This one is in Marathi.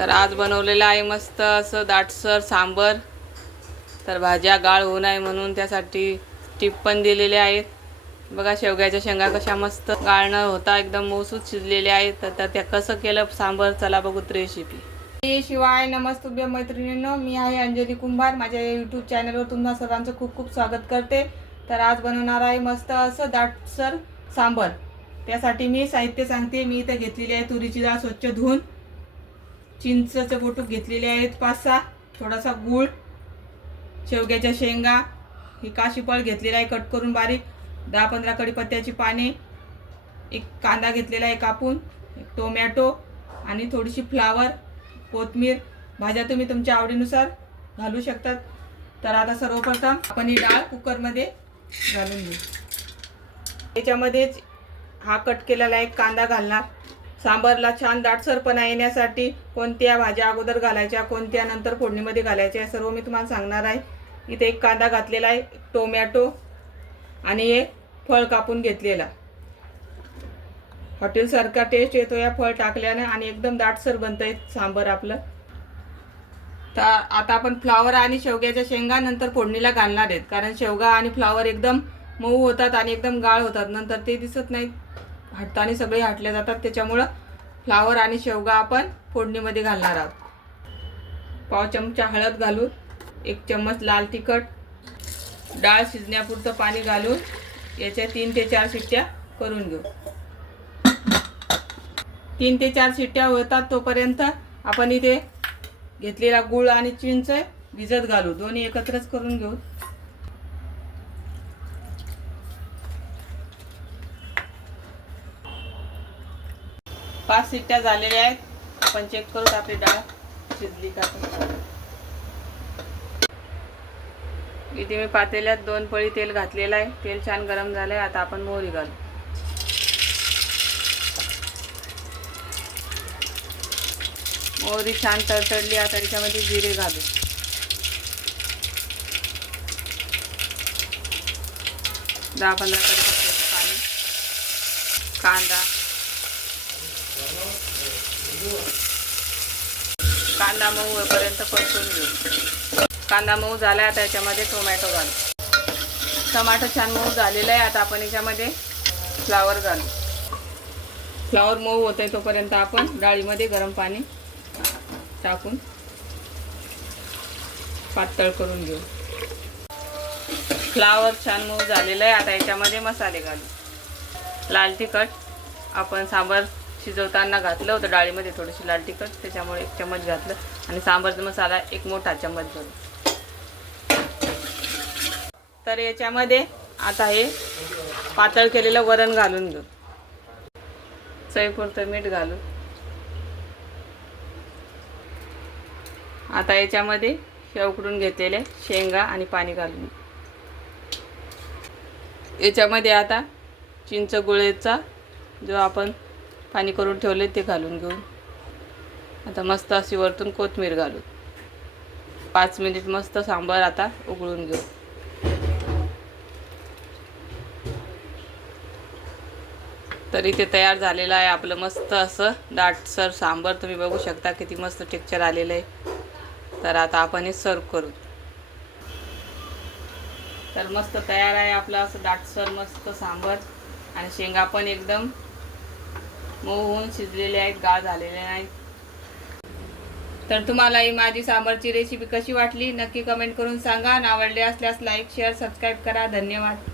तर आज बनवलेलं आहे मस्त असं दाटसर सांबर. तर भाज्या गाळ होऊ नये म्हणून त्यासाठी टिप पण दिलेले आहेत. बघा शेवग्याच्या शेंगा कशा मस्त गाळ न होता एकदम मऊसूत शिजलेल्या आहेत. तर त्या- त्या कसं केलं सांबर? चला बघू रेसिपी शिवाय नमस्तुभ्य मैत्रिणींनो मी आहे अंजली कुंभार. माझ्या यूट्यूब चॅनलवर तुम्हा सर्वांचं खूप खूप स्वागत करते. तर आज बनवणार आहे मस्त असं दाटसर सांबर. त्यासाठी मी साहित्य सांगते. मी इथं घेतलेली आहे तुरीची डाळ स्वच्छ धुवून. चिंचचे बोटूक घेतलेले आहेत पाच सहा थोडासा गूळ शेवग्याच्या शेंगा ही काशीफळ घेतलेला आहे कट करून बारीक. दहा पंधरा कडीपत्त्याची पाने एक कांदा घेतलेला आहे कापून एक टोमॅटो आणि थोडीशी फ्लावर कोथमीर. भाज्या तुम्ही तुमच्या आवडीनुसार घालू शकतात. तर आता सर्वप्रथम आपण ही डाळ कुकरमध्ये घालून घेऊ. याच्यामध्येच हा कट केलेला एक कांदा घालणार. सांबारला छान दाटसरपणा येण्यासाठी कोणत्या भाज्या अगोदर घालायच्या कोणत्या नंतर फोडणीमध्ये घालायच्या सर्व मी तुम्हाला सांगणार आहे. इथे एक कांदा घातलेला आहे टोमॅटो आणि एक फळ कापून घेतलेला. हॉटेलसारखा टेस्ट येतो या फळ टाकल्याने आणि एकदम दाटसर बनतं आहे सांबर आपलं. तर आता आपण फ्लावर आणि शेवग्याच्या शेंगा नंतर फोडणीला घालणार आहेत. कारण शेवगा आणि फ्लावर एकदम मऊ होतात आणि एकदम गाळ होतात. नंतर ते दिसत नाहीत. हटताना सगळे हटले जातात. त्याच्यामुळं फ्लावर आणि शेवगा आपण फोडणीमध्ये घालणार आहोत. पाव चमचा हळद घालून एक चम्मच लाल तिखट डाळ शिजण्यापुरतं पाणी घालून याच्या तीन ते चार शिट्ट्या करून घेऊ. तीन ते चार शिट्ट्या होतात तोपर्यंत आपण इथे घेतलेला गुळ आणि चिंच भिजत घालू. दोन्ही एकत्रच करून घेऊ. पाच शिट्ट्या झालेल्या आहेत. आपण चेक करू आपली डाळ? शिजली का इथे मी पातेल्यात दोन पळी तेल घातलेलं आहे. तेल छान गरम झालं आहे आता आपण मोहरी घालू. मोहरी छान तडतडली. आता त्याच्यामध्ये जिरे घालू. दहा पंधरा पाणी. कांदा. कांदा मऊ होईपर्यंत परतून घेऊ. कांदा मऊ झाला आता याच्यामध्ये टोमॅटो घालू. टमाटर छान मऊ झालेला आहे आता आपण याच्यामध्ये फ्लावर घालू. फ्लावर मऊ होत आहे तोपर्यंत आपण डाळीमध्ये गरम पाणी टाकून पातळ करून घेऊ. फ्लावर छान मऊ झालेलं आहे आता याच्यामध्ये मसाले घालू. लाल तिखट आपण सांबार शिजवताना घातलं होतं डाळीमध्ये थोडीशी लाल तिखट त्याच्यामुळे एक चम्मच घातलं आणि सांबारचा मसाला एक मोठा चम्मच घालू तर याच्यामध्ये आता हे पातळ केलेलं वरण घालून घेऊ. चवीपुरतं मीठ घालू आता याच्यामध्ये शेवकडून घेतलेले शेंगा आणि पाणी घालून. याच्यामध्ये आता चिंच गुळेचा जो आपण पाणी करून ठेवले ते घालून घेऊ आता मस्त अशी वरतून कोथमीर घालू पाच मिनिट मस्त सांबार आता उकळून घेऊ. तर इथे तयार झालेलं आहे आपलं मस्त असं दाटसर सांबर. तुम्ही बघू शकता किती मस्त टेक्चर आलेलं आहे. तर आता आपण हे सर्व करू. तर मस्त तयार आहे आपलं असं दाटसर मस्त सांबर. आणि शेंगा पण एकदम मऊ होऊन शिजलेले आहेत गाळ झालेले नाहीत. तर तुम्हाला ही माझी सांबारची रेसिपी कशी वाटली नक्की कमेंट करून सांगा. आणि आवडले असल्यास लाईक शेअर सबस्क्राईब करा. धन्यवाद.